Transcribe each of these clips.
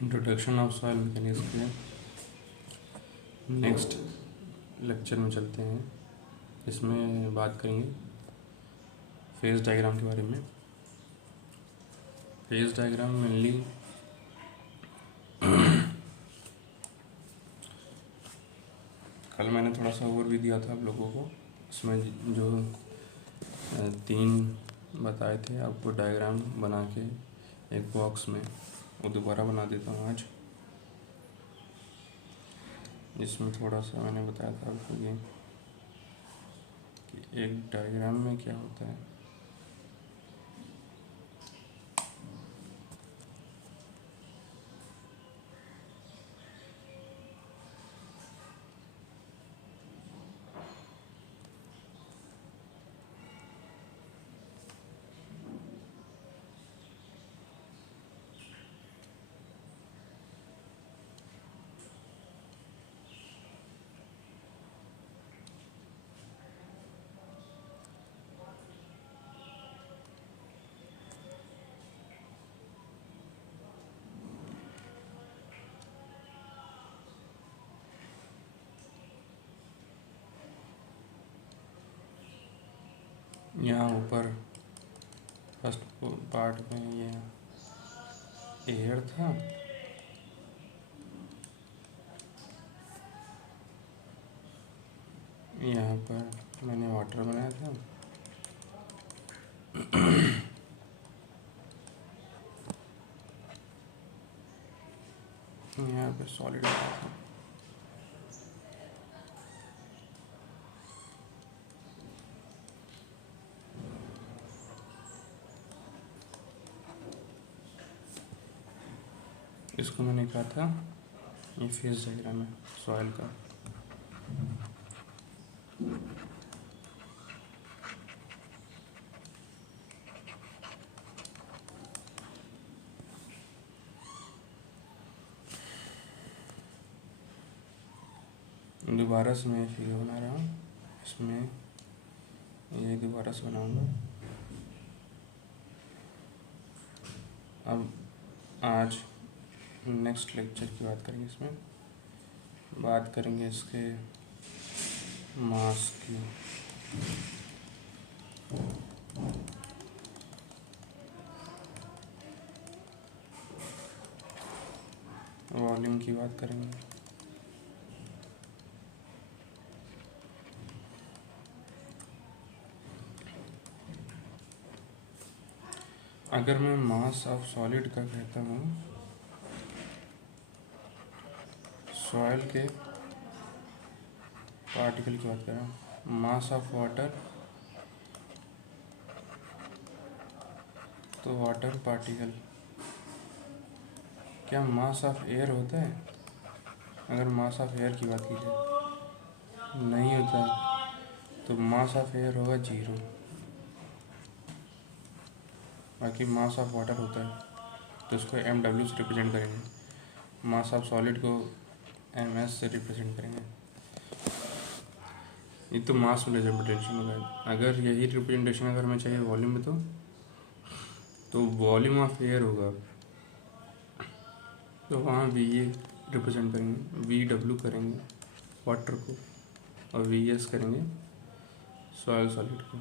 Introduction of soil mechanics के next lecture में चलते हैं। इसमें बात करेंगे फेज डायग्राम के बारे में। फेज डायग्राम मेनली कल मैंने थोड़ा सा ओवरव्यू दिया था आप लोगों को। इसमें जो 3 बताए थे आपको डायग्राम बना के एक बॉक्स में, वो दोबारा बना देता हूँ आज। इसमें थोड़ा सा मैंने बताया था आपको ये कि एक डायग्राम में क्या होता है। यहाँ ऊपर फर्स्ट पार्ट में ये एयर था, यहाँ पर मैंने वाटर बनाया था, यहाँ पे सॉलिड बनाया था। इसको मैंने कहा था ये फेज डायग्राम है सॉइल का। दोबारा से मैं फिगर बना रहा हूँ, इसमें ये दोबारा से बनाऊंगा। अब आज नेक्स्ट लेक्चर की बात करेंगे। इसमें बात करेंगे इसके मास की, वॉल्यूम की बात करेंगे। अगर मैं मास ऑफ सॉलिड का कहता हूँ, सॉइल के पार्टिकल की बात कर रहा हूँ, मास ऑफ वाटर तो वाटर पार्टिकल। क्या मास ऑफ एयर होता है? अगर मास ऑफ एयर की बात की जाए, नहीं होता है, तो मास ऑफ एयर होगा 0। बाकी मास ऑफ वाटर होता है तो उसको mw से रिप्रेजेंट करेंगे, मास ऑफ सॉलिड को ms से रिप्रेजेंट करेंगे। ये तो मास में रिप्रेजेंटेशन होगा। अगर यही रिप्रेजेंटेशन अगर हमें चाहिए वॉल्यूम में, तो वॉल्यूम ऑफ एयर होगा, तो वहाँ VA रिप्रेजेंट करेंगे, VW करेंगे वाटर को, और VS करेंगे सॉइल सॉलिड को।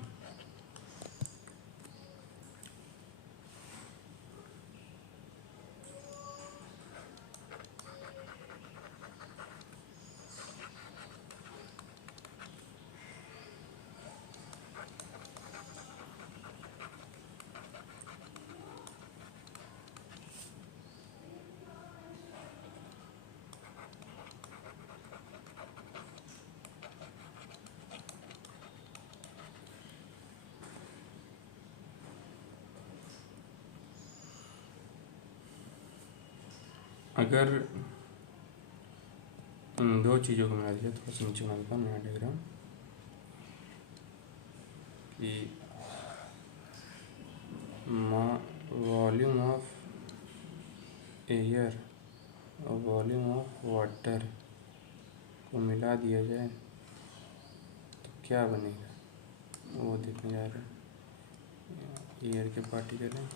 अगर इन 2 चीज़ों को मिला दिया, थोड़ा सा नीचे बना देता हूँ नया डायग्राम, कि वॉल्यूम ऑफ एयर और वॉल्यूम ऑफ वाटर को मिला दिया जाए तो क्या बनेगा, वो देखने जा रहे हैं। एयर के पार्टिकल हैं,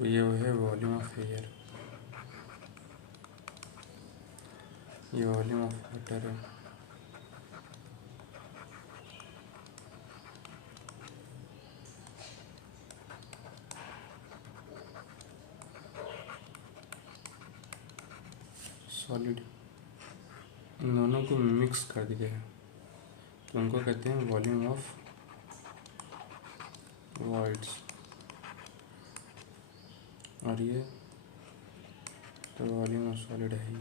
ये वो है वॉल्यूम ऑफ एयर, ये वॉल्यूम ऑफ वाटर है। सॉलिड, इन दोनों को मिक्स कर दिया है तो उनको कहते हैं वॉल्यूम ऑफ वॉइड्स। और ये तो वॉल्यूम ऑफ सॉलिड है ही,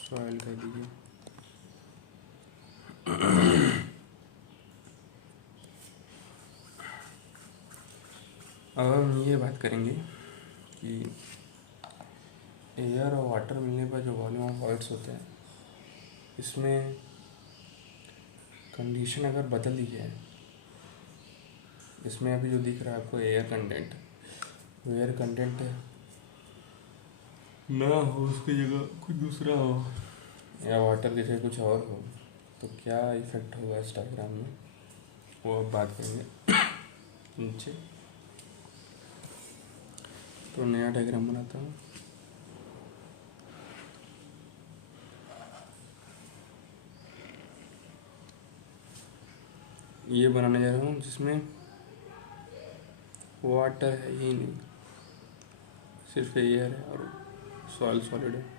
सॉइल कह दीजिए। अब हम ये बात करेंगे कि एयर और वाटर मिलने पर जो वॉल्यूम ऑफ वॉइड्स होते हैं, इसमें कंडीशन अगर बदल दी जाए, इसमें अभी जो दिख रहा है आपको एयर कंटेंट, वो एयर कंटेंट ना हो, उसकी जगह कुछ दूसरा हो, या वाटर की जगह कुछ और हो, तो क्या इफेक्ट होगा इस डायग्राम में, वो अब बात करेंगे। नीचे तो नया डायग्राम बनाता हूँ। ये बनाने जा रहा हूँ जिसमें वाटर है ही नहीं, सिर्फ एयर है और सॉइल सॉलिड है।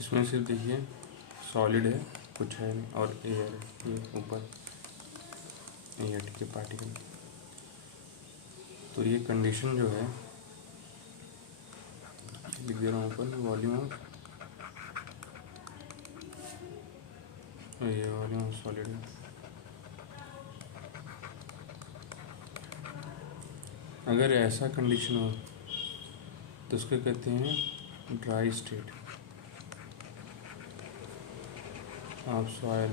इसमें सिर्फ देखिए सॉलिड है, कुछ है नहीं, और एयर है, ये ऊपर एयर के पार्टिकल। तो ये कंडीशन जो है लिख दे रहा हूँ ऊपर, वॉल्यूम ऑफ, ये वॉल्यूम ऑफ सॉलिड है। अगर ऐसा कंडीशन हो तो उसको कहते हैं ड्राई स्टेट ऑफ सॉइल,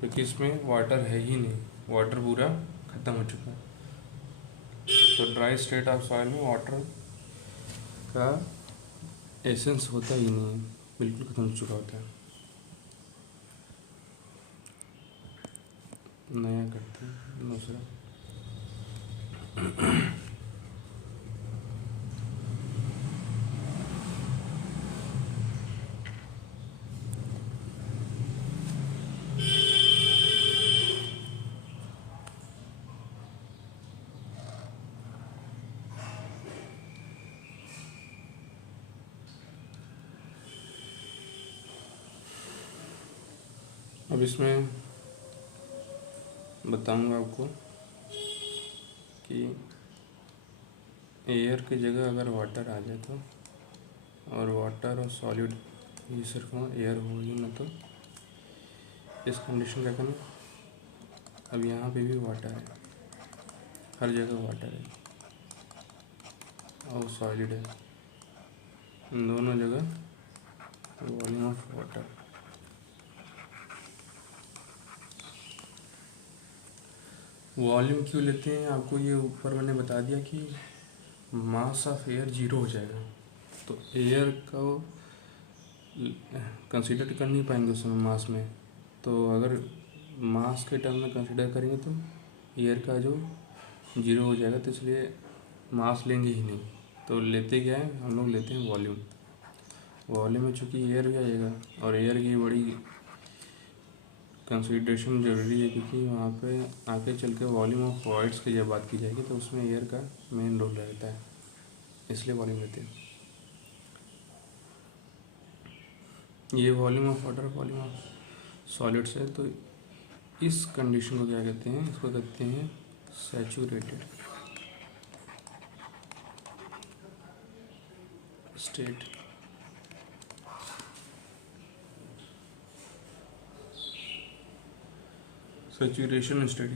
क्योंकि इसमें वाटर है ही नहीं, वाटर पूरा ख़त्म हो चुका है। तो ड्राई स्टेट ऑफ सॉइल में वाटर का एसेंस होता ही नहीं है, बिल्कुल ख़त्म हो चुका होता है। नया करते हैं दूसरा। अब इसमें बताऊंगा आपको कि एयर की जगह अगर वाटर आ जाए तो, और वाटर और सॉलिड ये सिर्फ हो, एयर हो ही ना, तो इस कंडीशन क्या करना। अब यहाँ पे भी वाटर है, हर जगह वाटर है और सॉलिड है, इन दोनों जगह वॉल्यूम ऑफ वाटर। वॉल्यूम क्यों लेते हैं, आपको ये ऊपर मैंने बता दिया कि मास ऑफ एयर 0 हो जाएगा, तो एयर को कंसीडर कर नहीं पाएंगे उस समय मास में। तो अगर मास के टर्म में कंसीडर करेंगे तो एयर का जो 0 हो जाएगा, तो इसलिए मास लेंगे ही नहीं। तो लेते क्या है, हम लोग लेते हैं वॉल्यूम। वॉल्यूम में चूँकि एयर भी आएगा, और एयर की बड़ी कंसीडरेशन ज़रूरी है, क्योंकि वहाँ पे आगे चल के वॉल्यूम ऑफ वॉइड्स की जब बात की जाएगी तो उसमें एयर का मेन रोल रहता है, इसलिए वॉल्यूम लेते हैं। ये volume of water, volume of solids है, तो इस कंडीशन को क्या कहते हैं, इसको कहते हैं saturated state. Saturation state,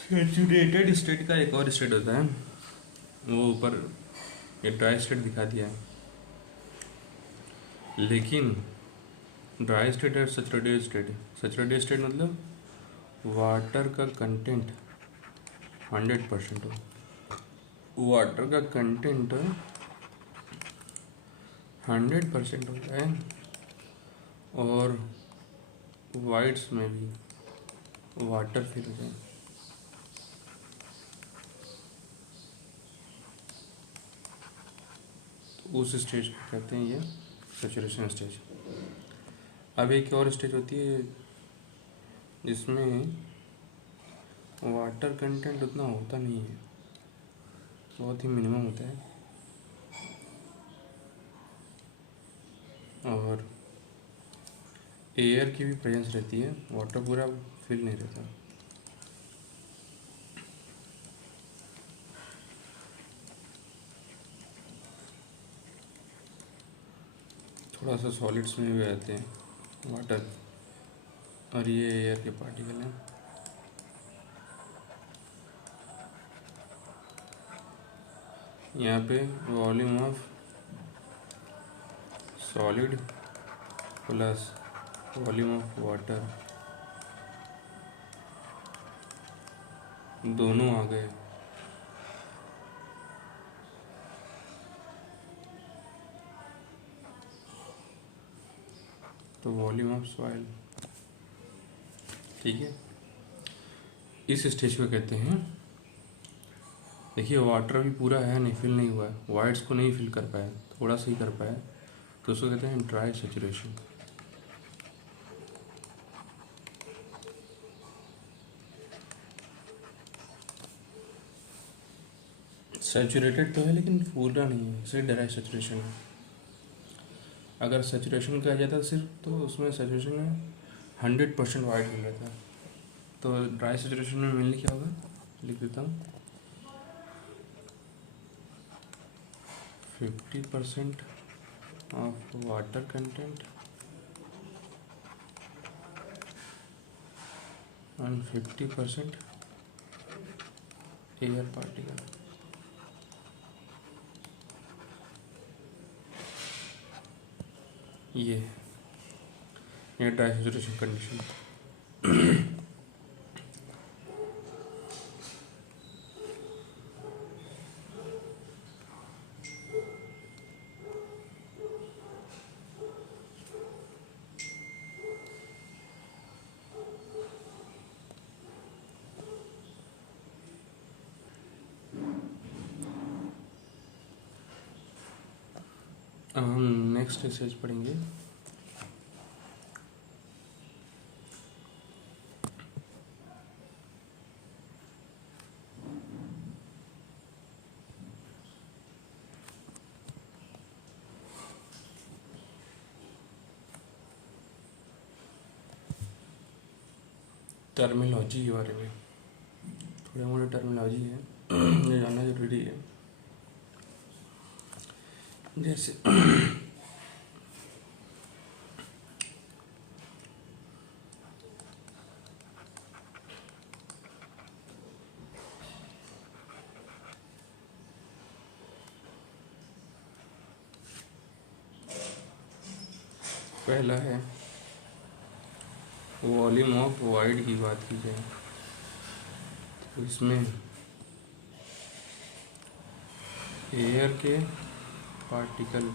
saturated state का एक और स्टेट होता है, वो ऊपर ये ड्राई स्टेट दिखा दिया है, लेकिन ड्राई स्टेट है सैचुरेटेड स्टेट। सैचुरेटेड स्टेट मतलब वाटर का कंटेंट 100% हो, वाटर का कंटेंट 100% होता है, और वाइट्स में भी वाटर फिल हो जाए तो उस स्टेज को कहते हैं ये सैचुरेशन स्टेज। अब एक और स्टेज होती है जिसमें वाटर कंटेंट उतना होता नहीं है, बहुत ही मिनिमम होता है, और एयर की भी प्रेजेंस रहती है, वाटर पूरा फिल नहीं रहता। थोड़ा सा सॉलिड्स में भी रहते हैं वाटर, और ये एयर के पार्टिकल हैं। यहाँ पे volume of solid plus volume of water दोनों आ गए, तो वॉल्यूम ऑफ सॉइल। ठीक है, इस स्टेज को कहते हैं, देखिए वाटर अभी पूरा है नहीं, फिल नहीं हुआ है, वाइड्स को नहीं फिल कर पाया, थोड़ा सा ही कर पाया, तो उसको कहते हैं ड्राई सैचुरेशन। सैचुरेटेड तो है लेकिन पूरा नहीं है, इसे ड्राई सैचुरेशन है। अगर सैचुरेशन कहा जाता सिर्फ, तो उसमें सैचुरेशन में 100% वाइट मिल रहा था, तो ड्राई सैचुरेशन में मेनली क्या होगा, लिख देता हूँ 50% of water content and 50% air particle. ये ड्राई सैचुरेशन कंडीशन। अब हम नेक्स्ट स्टेज पढ़ेंगे, टर्मिनोलॉजी के बारे में। थोड़ी मोटी टर्मिनोलॉजी है, ये जानना जरूरी है। जैसे पहला है वॉल्यूम ऑफ वाइड की बात की जाए, तो इसमें एयर के पार्टिकल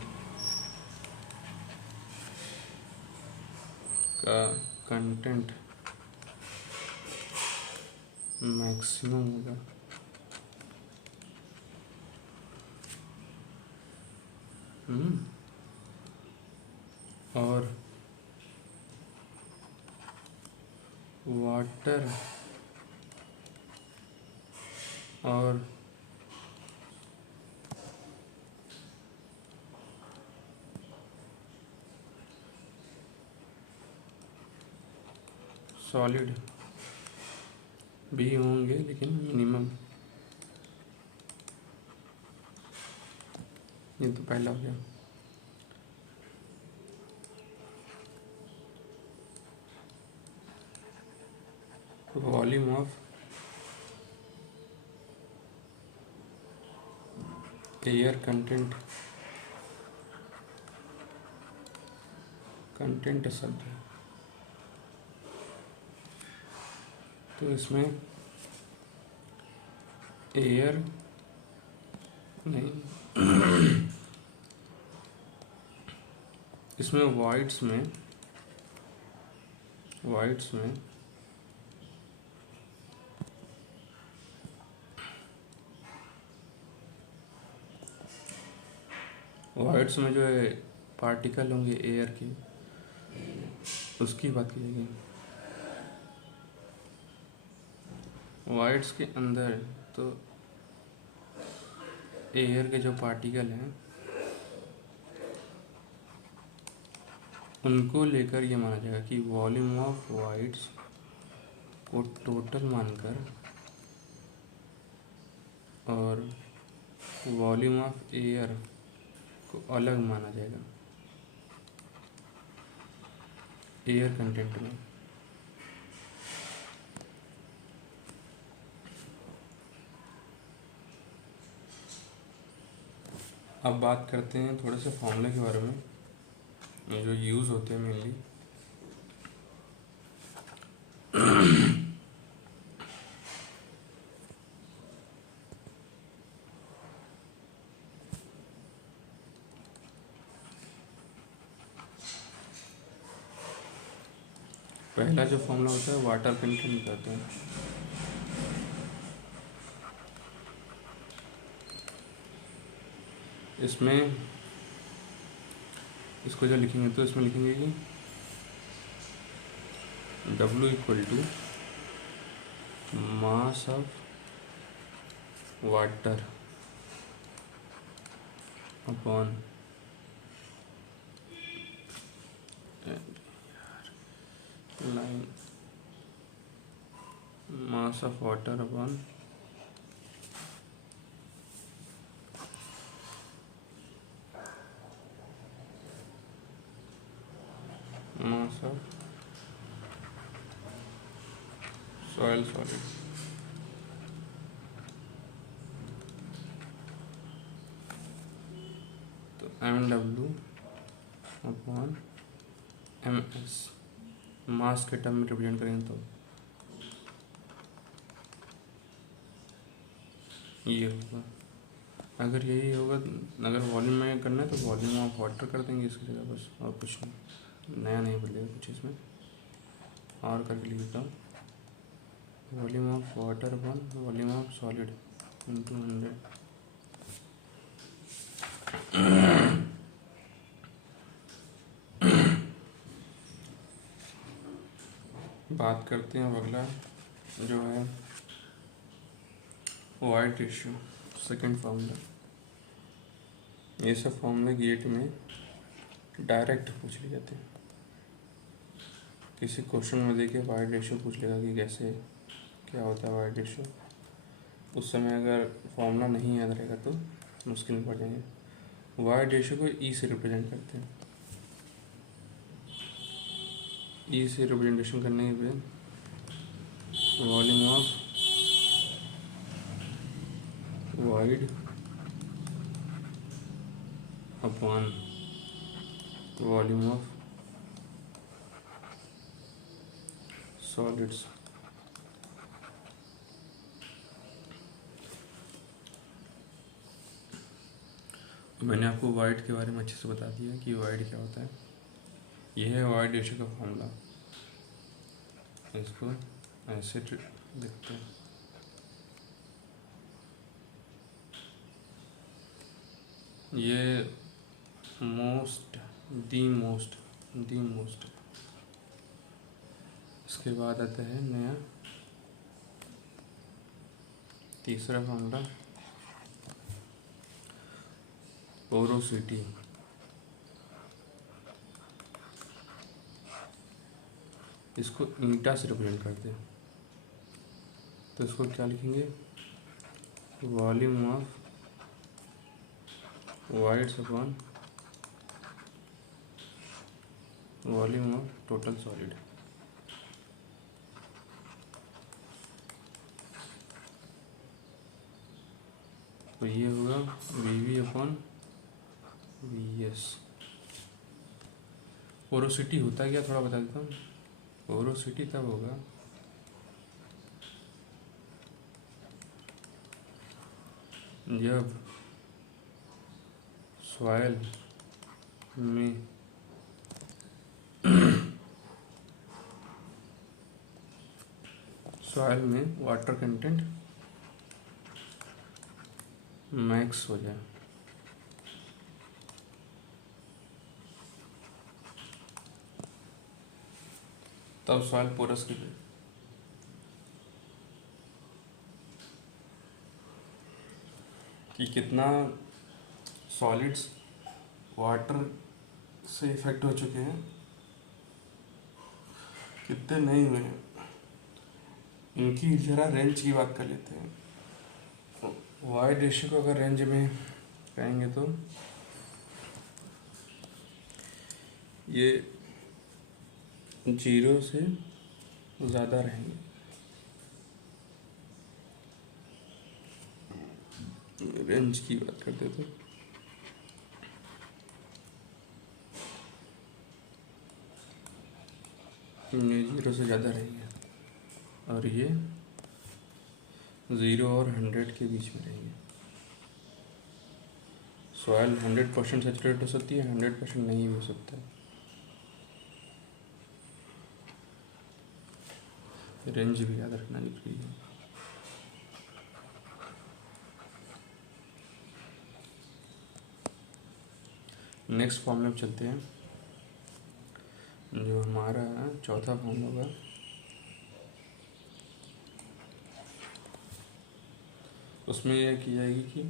का कंटेंट मैक्सिमम होगा, और वाटर और सॉलिड भी होंगे, लेकिन मिनिमम। ये तो पहला हो गया। वॉल्यूम ऑफ एयर कंटेंट शब्द है, तो इसमें एयर नहीं इसमें वाइड्स में जो है पार्टिकल होंगे एयर के, उसकी बात की जाएगी। वाइड्स के अंदर तो एयर के जो पार्टिकल हैं उनको लेकर ये माना जाएगा कि वॉल्यूम ऑफ वाइड्स को टोटल मानकर और वॉल्यूम ऑफ एयर को अलग माना जाएगा एयर कंटेंट में। अब बात करते हैं थोड़े से फॉर्मूले के बारे में जो यूज़ होते हैं मेनली। पहला जो फॉर्मूला होता है वाटर कंटेंट कहते हैं। इसमें इसको जो लिखेंगे तो इसमें लिखेंगे कि W equal to mass of water upon line mass of water upon mass of soil solid। तो MW अपॉन MS मास के टर्म में रिप्रेजेंट करेंगे तो ये होगा। अगर यही होगा, अगर वॉल्यूम में करना है तो वॉल्यूम ऑफ वाटर कर देंगे इसकी जगह, बस और कुछ नहीं, नया नहीं बदलेगा कुछ इसमें। और करके लिख देता हूँ volume of water upon volume of solid into 100। बात करते हैं अब अगला जो है वाइड रेशियो, सेकंड फार्मूला। ये सब फार्मूले गेट में डायरेक्ट पूछ लिए जाते हैं। किसी क्वेश्चन में देखिए वाइड रेशियो पूछ लेगा कि कैसे क्या होता है वाइड रेशियो, उस समय अगर फॉर्मूला नहीं याद रहेगा तो मुश्किल में पड़ जाएंगे। वाइड रेशियो को ई से रिप्रेजेंट करते हैं। ई से रिप्रेजेंटेशन करने के बाद volume of wide upon volume of solids. मैंने आपको वाइड के बारे में अच्छे से बता दिया कि वाइड क्या होता है। यह है वाइड रेशियो का फॉर्मूला। इसको ऐसे लिखते हैं। ये दी मोस्ट। इसके बाद आता है नया तीसरा फॉर्मूला पोरोसिटी। इसको ईटा से रिप्रेजेंट करते हैं, तो इसको क्या लिखेंगे volume of voids upon volume of total solid. तो ये होगा V upon V S. Porosity होता क्या थोड़ा बता देता हूँ। पोरोसिटी तब होगा जब सॉइल में वाटर कंटेंट मैक्स हो जाए। तब सॉइल पोरस की कि कितना सॉलिड्स वाटर से इफेक्ट हो चुके हैं, कितने नहीं हुए हैं। इनकी जरा रेंज की बात कर लेते हैं। वाइड रेशियो को अगर रेंज में कहेंगे तो ये 0 से ज़्यादा रहेंगे। रेंज की बात करते तो ये 0 से ज़्यादा रहेंगे और ये 0 और 100 के बीच में रहेंगे। सॉइल 100% सेचुरेट हो सकती है, 100% नहीं भी हो सकता है। रेंज भी याद रखना जरूरी है। नेक्स्ट फॉर्मूला में चलते हैं। जो हमारा चौथा फॉर्मूला होगा उसमें यह की जाएगी कि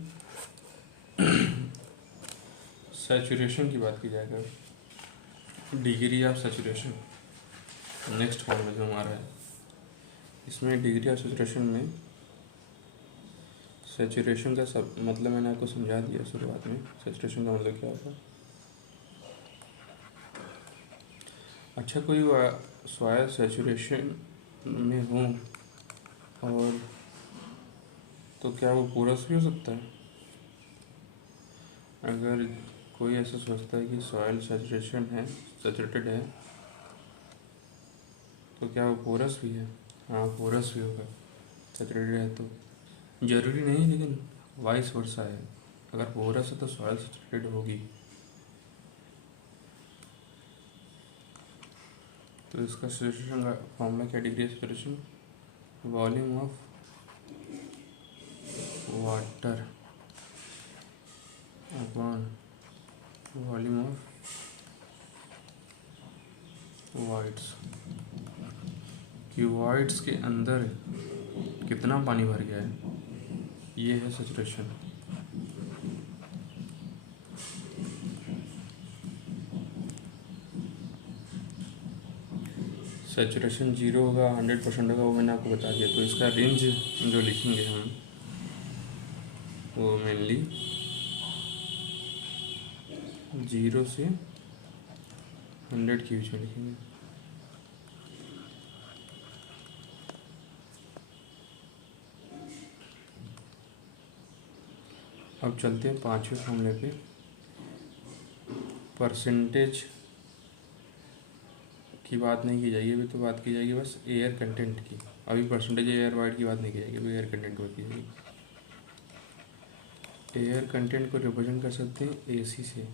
सैचुरेशन की बात की जाएगा, degree of saturation. Next formula जो हमारा है इसमें डिग्री ऑफ सैचुरेशन में सैचुरेशन का सब मतलब मैंने आपको समझा दिया शुरुआत में। सैचुरेशन का मतलब क्या होता है। अच्छा, कोई सॉइल सैचुरेशन में हो और तो क्या वो पोरस भी हो सकता है। अगर कोई ऐसा सोचता है कि सॉइल सैचुरेशन है, सैचुरेटेड है, तो क्या वो पोरस भी है। हाँ, पोरस भी होगा सैचुरेटेड है तो। जरूरी नहीं लेकिन वाइस वर्सा है। अगर पोरस है तो सॉइल सैचुरेटेड होगी। तो इसका सैचुरेशन का फॉर्मूला क्या, degree of saturation volume of water upon volume of voids. कि वॉइड्स के अंदर कितना पानी भर गया है, ये है सैचुरेशन। सैचुरेशन 0 होगा, 100% होगा, वो मैंने आपको बता दिया। तो इसका रेंज जो लिखेंगे हम वो मेनली 0 से 100 के बीच में लिखेंगे। अब चलते हैं पांचवें फॉर्मूले पे। परसेंटेज की बात नहीं की जाएगी अभी, तो बात की जाएगी बस एयर कंटेंट की। अभी परसेंटेज एयर वाइड की बात नहीं की जाएगी, अभी एयर कंटेंट की बात की जाएगी। एयर कंटेंट को रिप्रेजेंट कर सकते हैं एसी से।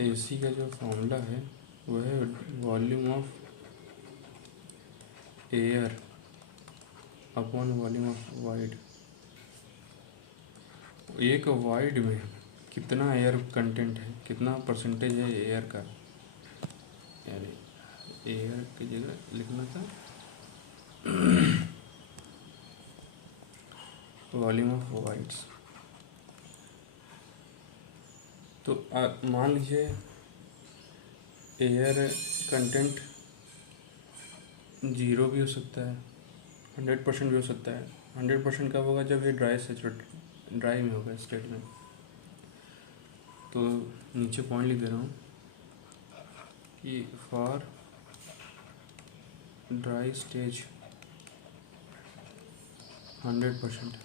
एसी का जो फॉर्मूला है वह है volume of air upon volume of wide. एक वाइड में कितना एयर कंटेंट है, कितना परसेंटेज है एयर का। यानी एयर की जगह लिखना था वॉल्यूम ऑफ वाइड्स। तो मान लीजिए एयर कंटेंट 0 भी हो सकता है, 100% भी हो सकता है। 100% कब होगा, जब ये ड्राई में होगा स्टेट में। तो नीचे पॉइंट लिख दे रहा हूँ कि for dry stage 100%।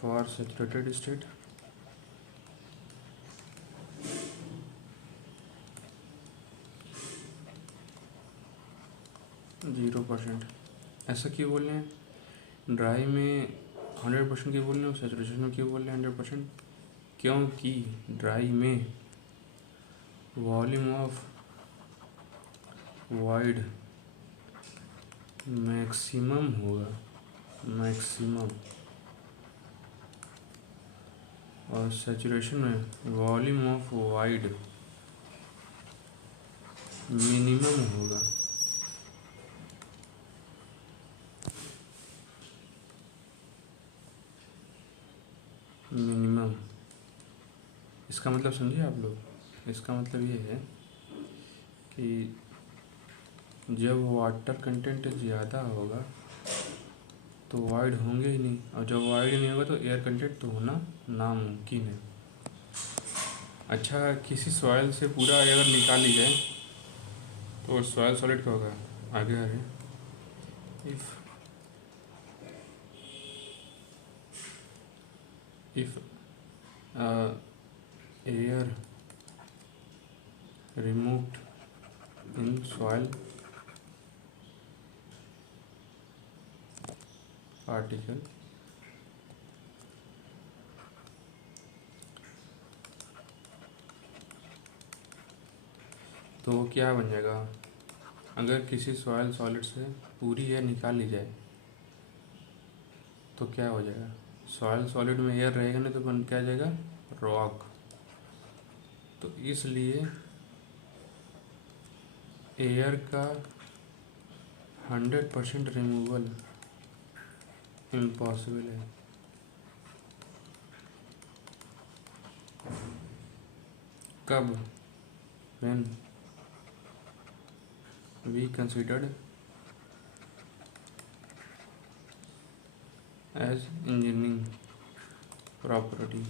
For saturated state 0%। ऐसा क्यों बोल रहे हैं? ड्राई में 100% क्यों बोल रहे हैं और सैचुरेशन में क्यों बोल रहे हैं 100%? क्योंकि ड्राई में वॉल्यूम ऑफ वॉइड मैक्सिमम होगा, मैक्सिमम, और सैचुरेशन में वॉल्यूम ऑफ वाइड मिनिमम होगा। मिनिमम, इसका मतलब समझिए आप लोग। इसका मतलब ये है कि जब वाटर कंटेंट ज़्यादा होगा तो वाइड होंगे ही नहीं, और जब वाइड नहीं होगा तो एयर कंटेंट तो होना नामुमकिन है। अच्छा, किसी सॉइल से पूरा अगर निकाल ली जाए तो सॉइल सॉलिड क्या होगा? आगे आ रहे if air removed in soil particle तो क्या बन जाएगा? अगर किसी सॉइल सॉलिड से पूरी एयर निकाल ली जाए तो क्या हो जाएगा? सॉइल सॉलिड में एयर रहेगा नहीं तो बन क्या जाएगा? रॉक। तो इसलिए एयर का 100% रिमूवल इम्पॉसिबल है। कब? When we considered as engineering property.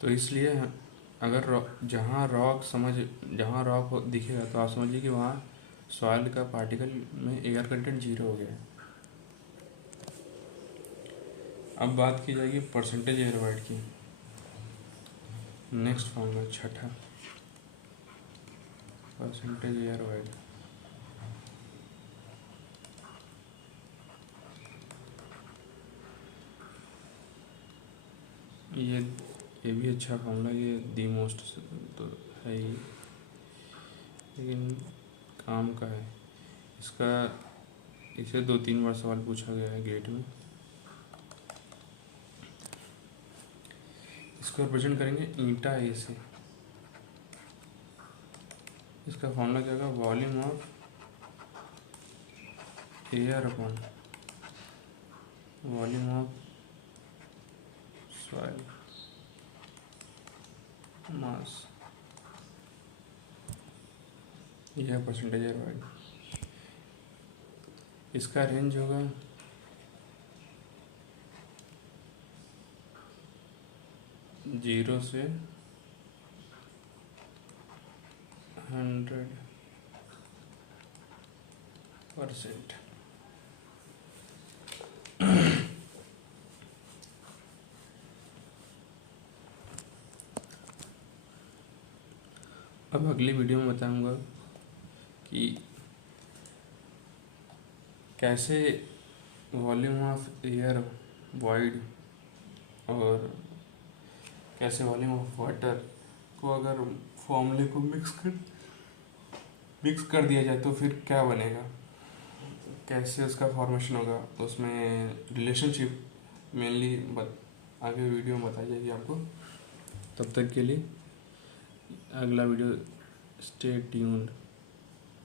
तो इसलिए अगर जहाँ रॉक दिखेगा तो आप समझिए कि वहाँ सॉइल का पार्टिकल में एयर कंटेंट 0 हो गया है। अब बात की जाएगी परसेंटेज एयर वाइड की। नेक्स्ट फॉर्मूला छठा, परसेंटेज एयर वाइड। ये भी अच्छा फॉर्मूला, ये दी मोस्ट तो है ही, लेकिन काम का है। इसे 2-3 बार सवाल पूछा गया है गेट में। इसको रिप्रेजेंट करेंगे ईटा ए से। इसका फॉर्मूला क्या होगा? Volume of air upon volume of soil मास। यह परसेंटेज एयर वाइड। इसका रेंज होगा 0 से 100%। अब अगली वीडियो में बताऊंगा कि कैसे वॉल्यूम ऑफ एयर वॉइड और कैसे वॉल्यूम ऑफ वाटर को अगर फॉर्मूले को मिक्स कर दिया जाए तो फिर क्या बनेगा, कैसे उसका फॉर्मेशन होगा, तो उसमें रिलेशनशिप मेनली आगे वीडियो में बताई जाएगी आपको। तब तक के लिए अगला वीडियो स्टे ट्यून्ड।